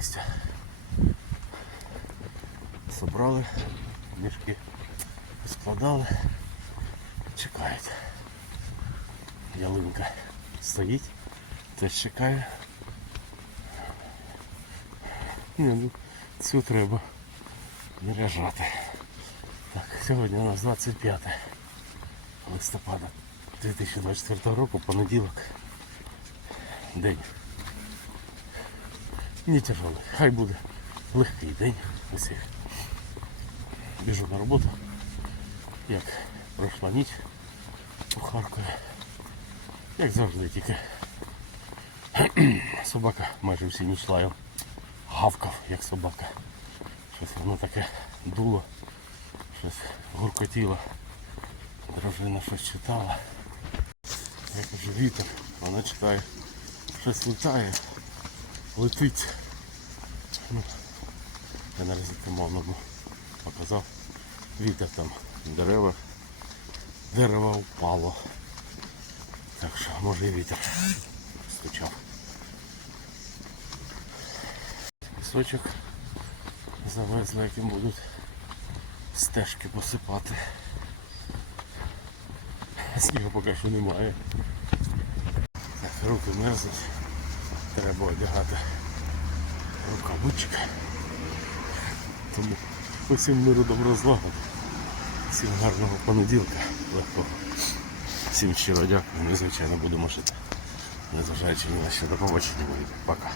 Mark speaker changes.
Speaker 1: листя. Собрали, мішки складали, чекають. Ялинка стоїть, теж чекає. Ні, ну цю треба наряжати. Так, сьогодні у нас 25 листопада 2024 року, понеділок. День. Не тяжелий. Хай буде легкий день усіх. Біжу на роботу. Як пройшла ніч у Харкові. Як завжди тільки. Собака майже всі ніч лаяв. Гавкав, як собака. Щось воно таке дуло, щось гуркотіло. Дружина щось читала. Я кажу, вітер, вона читає. Щось літає, летить. Я на мовному показав. Вітер там, дерева. Дерево впало. Так що може і вітер стучав. Пісочок завезли, яким будуть стежки посипати. Снігу поки що немає. Так, руки мерзнуть. Треба одягати рукавички. Тому усім миру добро злагоди. Всім гарного понеділка. Легкого. Всім щиро дякую. Ми, звичайно, будемо жити. Незважаючи на що. До побачення. Пока.